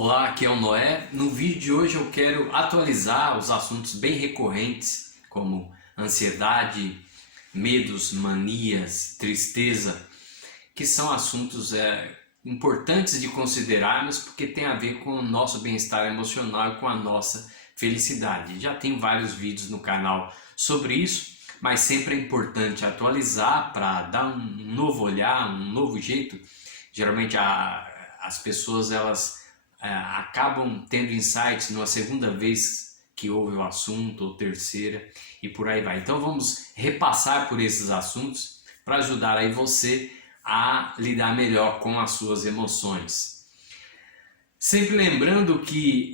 Olá, aqui é o Noé. No vídeo de hoje eu quero atualizar os assuntos bem recorrentes, como ansiedade, medos, manias, tristeza, que são assuntos importantes de considerarmos porque tem a ver com o nosso bem-estar emocional e com a nossa felicidade. Já tem vários vídeos no canal sobre isso, mas sempre é importante atualizar para dar um novo olhar, um novo jeito. Geralmente as pessoas acabam tendo insights numa segunda vez que ouve o assunto, ou terceira, e por aí vai. Então vamos repassar por esses assuntos para ajudar aí você a lidar melhor com as suas emoções. Sempre lembrando que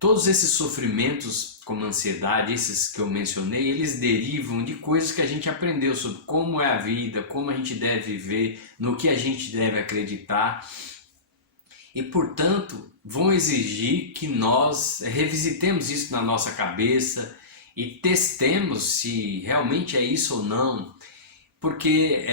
todos esses sofrimentos, como ansiedade, esses que eu mencionei, eles derivam de coisas que a gente aprendeu sobre como é a vida, como a gente deve viver, no que a gente deve acreditar. E, portanto, vão exigir que nós revisitemos isso na nossa cabeça e testemos se realmente é isso ou não. Porque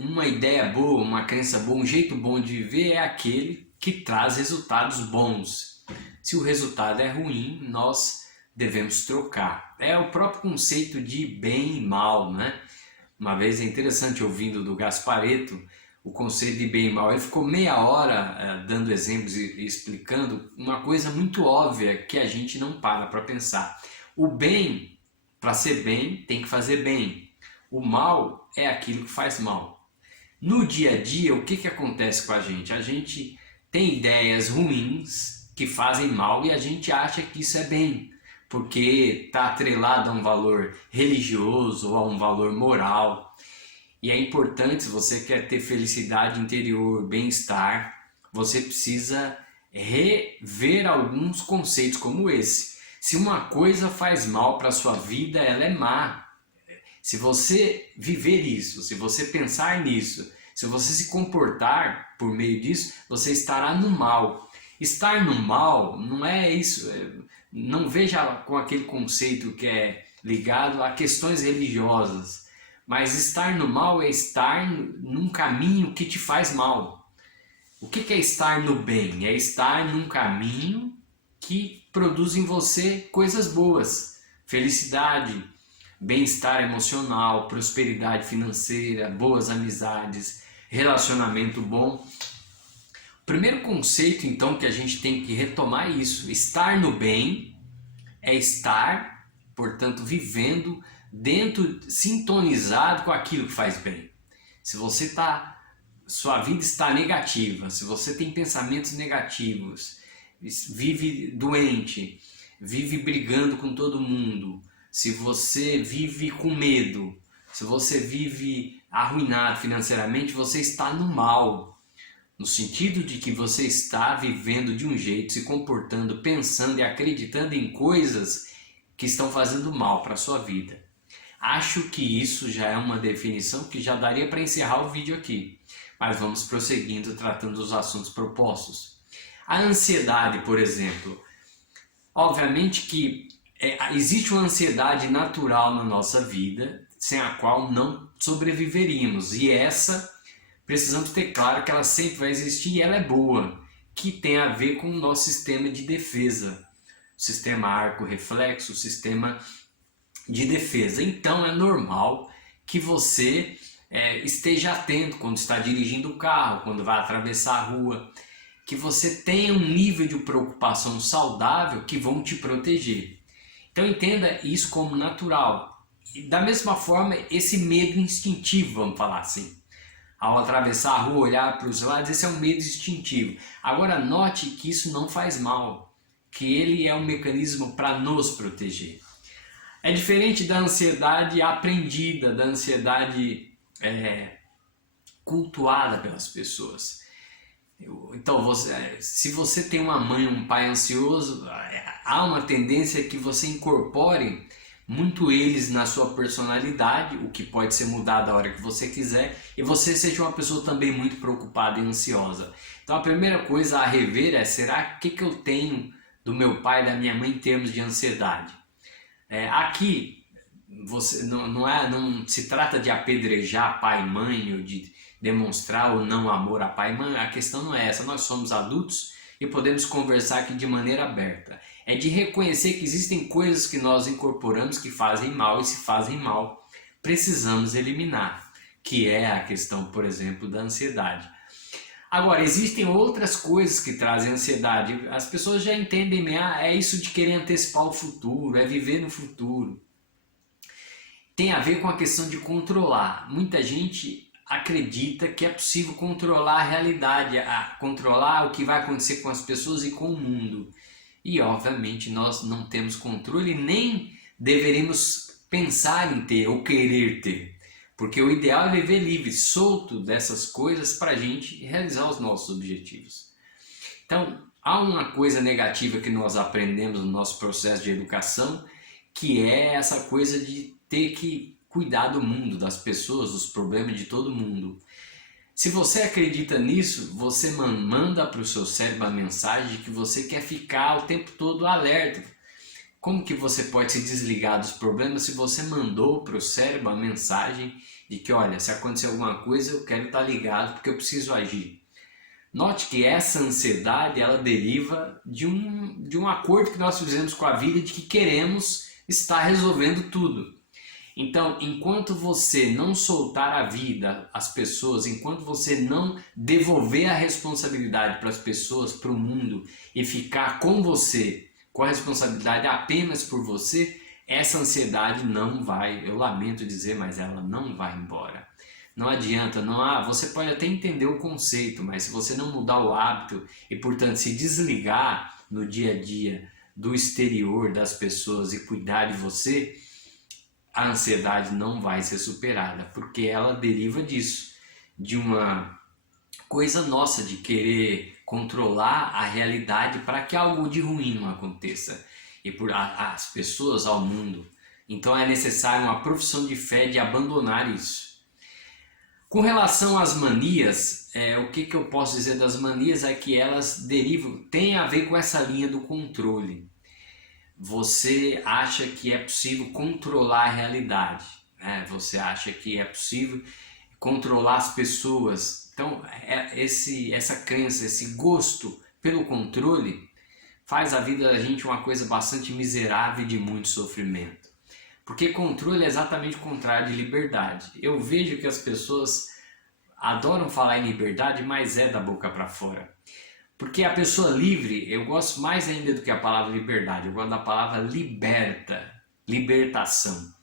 uma ideia boa, uma crença boa, um jeito bom de viver é aquele que traz resultados bons. Se o resultado é ruim, nós devemos trocar. É o próprio conceito de bem e mal, né? Uma vez é interessante ouvindo do Gasparetto o conceito de bem e mal. Ele ficou meia hora dando exemplos e explicando uma coisa muito óbvia que a gente não para pensar. O bem, para ser bem, tem que fazer bem. O mal é aquilo que faz mal. No dia a dia, o que acontece com a gente? A gente tem ideias ruins que fazem mal e a gente acha que isso é bem, porque está atrelado a um valor religioso ou a um valor moral. E é importante, se você quer ter felicidade interior, bem-estar, você precisa rever alguns conceitos como esse. Se uma coisa faz mal para a sua vida, ela é má. Se você viver isso, se você pensar nisso, se você se comportar por meio disso, você estará no mal. Estar no mal não é isso, não veja com aquele conceito que é ligado a questões religiosas. Mas estar no mal é estar num caminho que te faz mal. O que é estar no bem? É estar num caminho que produz em você coisas boas, felicidade, bem-estar emocional, prosperidade financeira, boas amizades, relacionamento bom. O primeiro conceito então que a gente tem que retomar é isso. Estar no bem é estar, portanto, vivendo dentro, sintonizado com aquilo que faz bem. Se sua vida está negativa, se você tem pensamentos negativos, vive doente, vive brigando com todo mundo, se você vive com medo, se você vive arruinado financeiramente, você está no mal. No sentido de que você está vivendo de um jeito, se comportando, pensando e acreditando em coisas que estão fazendo mal para a sua vida. Acho que isso já é uma definição que já daria para encerrar o vídeo aqui, mas vamos prosseguindo tratando dos assuntos propostos. A ansiedade, por exemplo, obviamente que existe uma ansiedade natural na nossa vida, sem a qual não sobreviveríamos, e essa precisamos ter claro que ela sempre vai existir e ela é boa, que tem a ver com o nosso sistema de defesa, o sistema arco-reflexo, o sistema de defesa. Então é normal que você esteja atento quando está dirigindo o carro, quando vai atravessar a rua, que você tenha um nível de preocupação saudável que vão te proteger. Então entenda isso como natural. E da mesma forma, esse medo instintivo, vamos falar assim. Ao atravessar a rua, olhar para os lados, esse é um medo instintivo. Agora note que isso não faz mal, que ele é um mecanismo para nos proteger. É diferente da ansiedade aprendida, da ansiedade cultuada pelas pessoas. Então, se você tem uma mãe, um pai ansioso, há uma tendência que você incorpore muito eles na sua personalidade, o que pode ser mudado a hora que você quiser, e você seja uma pessoa também muito preocupada e ansiosa. Então a primeira coisa a rever é, será que eu tenho do meu pai e da minha mãe em termos de ansiedade? Aqui você não se trata de apedrejar pai e mãe ou de demonstrar ou não amor a pai e mãe. A questão não é essa. Nós somos adultos e podemos conversar aqui de maneira aberta. É de reconhecer que existem coisas que nós incorporamos que fazem mal, e se fazem mal, precisamos eliminar, que é a questão, por exemplo, da ansiedade. Agora, existem outras coisas que trazem ansiedade. As pessoas já entendem, é isso de querer antecipar o futuro, é viver no futuro. Tem a ver com a questão de controlar. Muita gente acredita que é possível controlar a realidade, controlar o que vai acontecer com as pessoas e com o mundo. E obviamente nós não temos controle, nem deveríamos pensar em ter ou querer ter. Porque o ideal é viver livre, solto dessas coisas para a gente realizar os nossos objetivos. Então, há uma coisa negativa que nós aprendemos no nosso processo de educação, que é essa coisa de ter que cuidar do mundo, das pessoas, dos problemas de todo mundo. Se você acredita nisso, você manda para o seu cérebro a mensagem de que você quer ficar o tempo todo alerta. Como que você pode se desligar dos problemas se você mandou para o cérebro a mensagem de que, olha, se acontecer alguma coisa eu quero estar ligado porque eu preciso agir? Note que essa ansiedade ela deriva de um acordo que nós fizemos com a vida de que queremos estar resolvendo tudo. Então, enquanto você não soltar a vida, as pessoas, enquanto você não devolver a responsabilidade para as pessoas, para o mundo e ficar com você, com a responsabilidade apenas por você, essa ansiedade não vai, eu lamento dizer, mas ela não vai embora. Não adianta, você pode até entender o conceito, mas se você não mudar o hábito e, portanto, se desligar no dia a dia do exterior das pessoas e cuidar de você, a ansiedade não vai ser superada, porque ela deriva disso, de uma coisa nossa de querer controlar a realidade para que algo de ruim não aconteça e por as pessoas, ao mundo. Então é necessário uma profissão de fé de abandonar isso. Com relação às manias, o que eu posso dizer das manias é que elas têm a ver com essa linha do controle. Você acha que é possível controlar a realidade, né? Você acha que é possível controlar as pessoas. Então, essa crença, esse gosto pelo controle faz a vida da gente uma coisa bastante miserável e de muito sofrimento. Porque controle é exatamente o contrário de liberdade. Eu vejo que as pessoas adoram falar em liberdade, mas é da boca para fora. Porque a pessoa livre, eu gosto mais ainda do que a palavra liberdade, eu gosto da palavra liberta, libertação.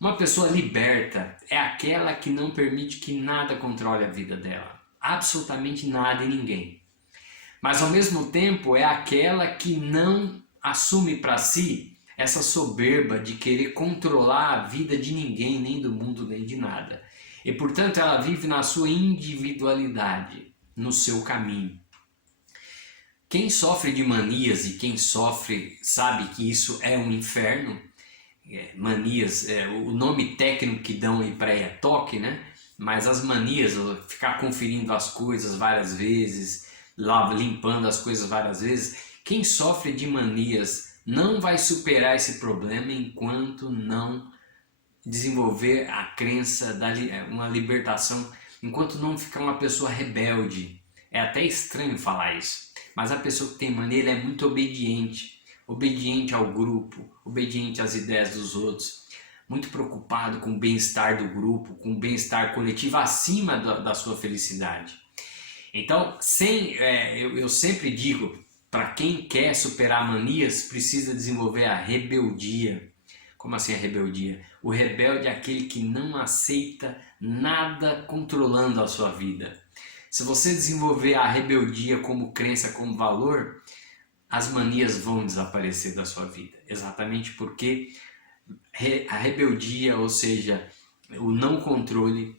Uma pessoa liberta é aquela que não permite que nada controle a vida dela, absolutamente nada e ninguém. Mas ao mesmo tempo é aquela que não assume para si essa soberba de querer controlar a vida de ninguém, nem do mundo, nem de nada. E portanto ela vive na sua individualidade, no seu caminho. Quem sofre de manias e quem sofre sabe que isso é um inferno. Manias, o nome técnico que dão aí para é toque, né? Mas as manias, ficar conferindo as coisas várias vezes, limpando as coisas várias vezes, quem sofre de manias não vai superar esse problema enquanto não desenvolver a crença uma libertação, enquanto não ficar uma pessoa rebelde. É até estranho falar isso, mas a pessoa que tem mania ela é muito obediente, obediente ao grupo, obediente às ideias dos outros, muito preocupado com o bem-estar do grupo, com o bem-estar coletivo acima da sua felicidade. Então, eu sempre digo, para quem quer superar manias, precisa desenvolver a rebeldia. Como assim a rebeldia? O rebelde é aquele que não aceita nada controlando a sua vida. Se você desenvolver a rebeldia como crença, como valor, as manias vão desaparecer da sua vida. Exatamente porque a rebeldia, ou seja, o não controle,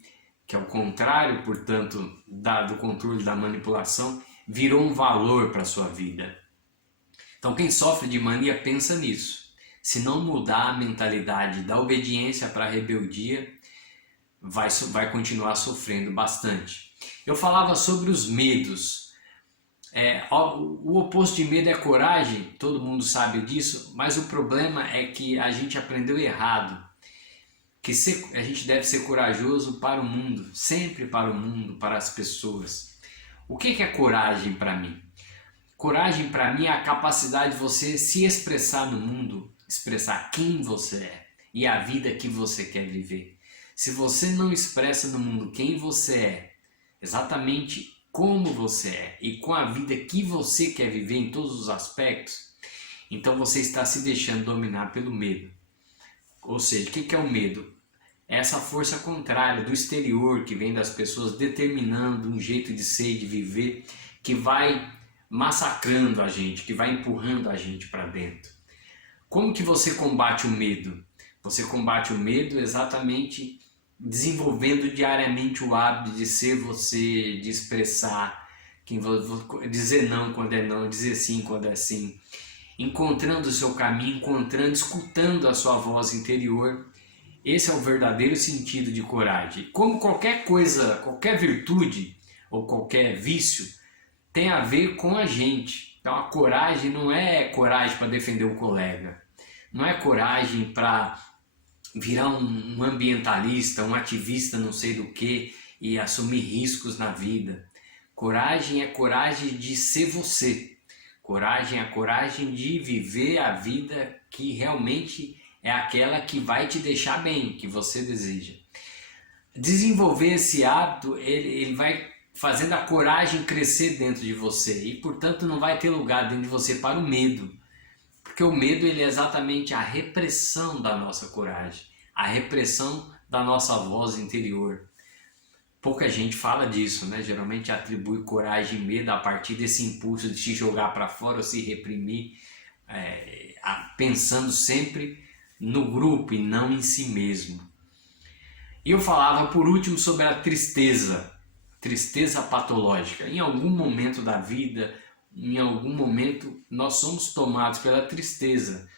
que é o contrário, portanto, do controle da manipulação, virou um valor para a sua vida. Então quem sofre de mania pensa nisso. Se não mudar a mentalidade da obediência para a rebeldia, vai continuar sofrendo bastante. Eu falava sobre os medos. O oposto de medo é coragem, todo mundo sabe disso, mas o problema é que a gente aprendeu errado. Que a gente deve ser corajoso para o mundo, sempre para o mundo, para as pessoas. O que é coragem para mim? Coragem para mim é a capacidade de você se expressar no mundo, expressar quem você é e a vida que você quer viver. Se você não expressa no mundo quem você é, exatamente como você é e com a vida que você quer viver em todos os aspectos, então você está se deixando dominar pelo medo. Ou seja, o que é o medo? É essa força contrária do exterior que vem das pessoas determinando um jeito de ser e de viver que vai massacrando a gente, que vai empurrando a gente para dentro. Como que você combate o medo? Você combate o medo exatamente desenvolvendo diariamente o hábito de ser você, de expressar, dizer não quando é não, dizer sim quando é sim, encontrando o seu caminho, escutando a sua voz interior. Esse é o verdadeiro sentido de coragem. Como qualquer coisa, qualquer virtude ou qualquer vício tem a ver com a gente. Então a coragem não é coragem para defender o colega, não é coragem para virar um ambientalista, um ativista não sei do que e assumir riscos na vida. Coragem é coragem de ser você. Coragem é a coragem de viver a vida que realmente é aquela que vai te deixar bem, que você deseja. Desenvolver esse hábito, ele vai fazendo a coragem crescer dentro de você e, portanto, não vai ter lugar dentro de você para o medo. Porque o medo ele é exatamente a repressão da nossa coragem, a repressão da nossa voz interior. Pouca gente fala disso, né? Geralmente atribui coragem e medo a partir desse impulso de se jogar para fora ou se reprimir, pensando sempre no grupo e não em si mesmo. E eu falava por último sobre a tristeza patológica. Em algum momento da vida, em algum momento nós somos tomados pela tristeza.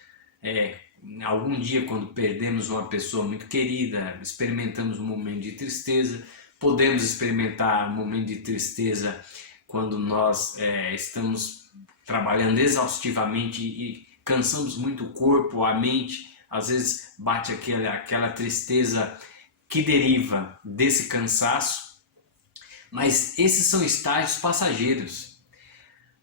Algum dia quando perdemos uma pessoa muito querida, experimentamos um momento de tristeza. Podemos experimentar um momento de tristeza quando nós estamos trabalhando exaustivamente e cansamos muito o corpo, a mente. Às vezes bate aquela tristeza que deriva desse cansaço, mas esses são estágios passageiros.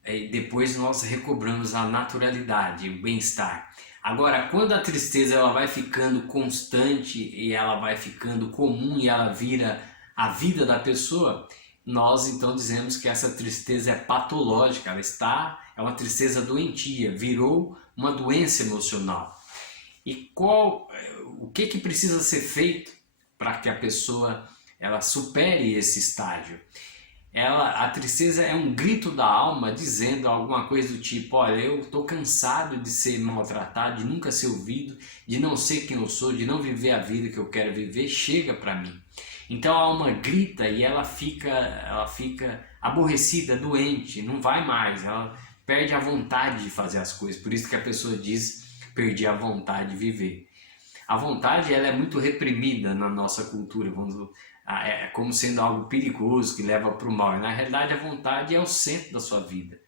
Depois nós recobramos a naturalidade, o bem-estar. Agora, quando a tristeza ela vai ficando constante e ela vai ficando comum e ela vira a vida da pessoa, nós então dizemos que essa tristeza é patológica, é uma tristeza doentia, virou uma doença emocional. E o que precisa ser feito para que a pessoa ela supere esse estágio? A tristeza é um grito da alma dizendo alguma coisa do tipo: olha, eu estou cansado de ser maltratado, de nunca ser ouvido, de não ser quem eu sou, de não viver a vida que eu quero viver, chega para mim. Então a alma grita e ela fica aborrecida, doente, não vai mais, ela perde a vontade de fazer as coisas. Por isso que a pessoa diz: perdi a vontade de viver. A vontade ela é muito reprimida na nossa cultura, como sendo algo perigoso que leva para o mal. E na realidade a vontade é o centro da sua vida.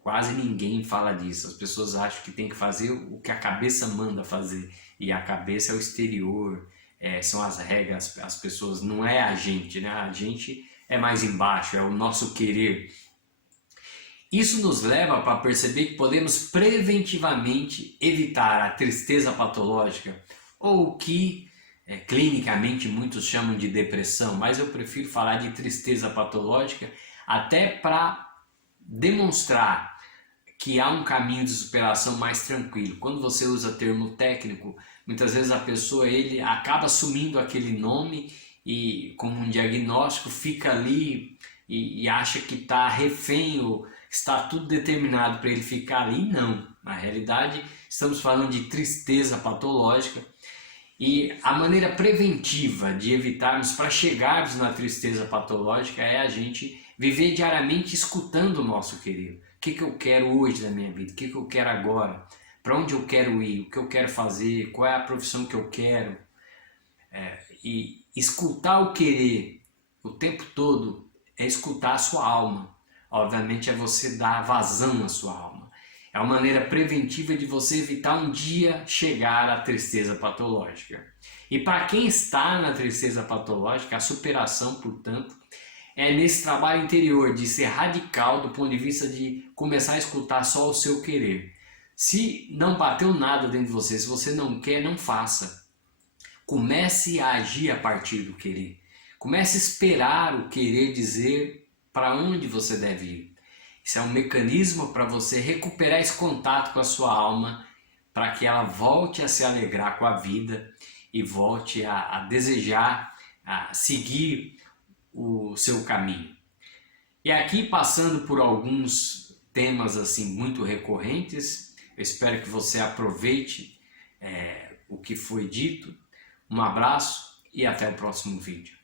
Quase ninguém fala disso. As pessoas acham que tem que fazer o que a cabeça manda fazer. E a cabeça é o exterior, são as regras, as pessoas, não é a gente, né? A gente é mais embaixo, é o nosso querer. Isso nos leva para perceber que podemos preventivamente evitar a tristeza patológica, ou o que clinicamente muitos chamam de depressão, mas eu prefiro falar de tristeza patológica até para demonstrar que há um caminho de superação mais tranquilo. Quando você usa termo técnico, muitas vezes a pessoa ele acaba assumindo aquele nome e como um diagnóstico fica ali e acha que está refém ou está tudo determinado para ele ficar ali. Não, na realidade estamos falando de tristeza patológica. E a maneira preventiva de evitarmos para chegarmos na tristeza patológica é a gente viver diariamente escutando o nosso querer. O que eu quero hoje na minha vida? O que eu quero agora? Para onde eu quero ir? O que eu quero fazer? Qual é a profissão que eu quero? E escutar o querer o tempo todo é escutar a sua alma. Obviamente é você dar vazão à sua alma. É uma maneira preventiva de você evitar um dia chegar à tristeza patológica. E para quem está na tristeza patológica, a superação, portanto, é nesse trabalho interior de ser radical do ponto de vista de começar a escutar só o seu querer. Se não bateu nada dentro de você, se você não quer, não faça. Comece a agir a partir do querer. Comece a esperar o querer dizer para onde você deve ir. Isso é um mecanismo para você recuperar esse contato com a sua alma, para que ela volte a se alegrar com a vida e volte a desejar, a seguir o seu caminho. E aqui, passando por alguns temas assim muito recorrentes, eu espero que você aproveite o que foi dito. Um abraço e até o próximo vídeo.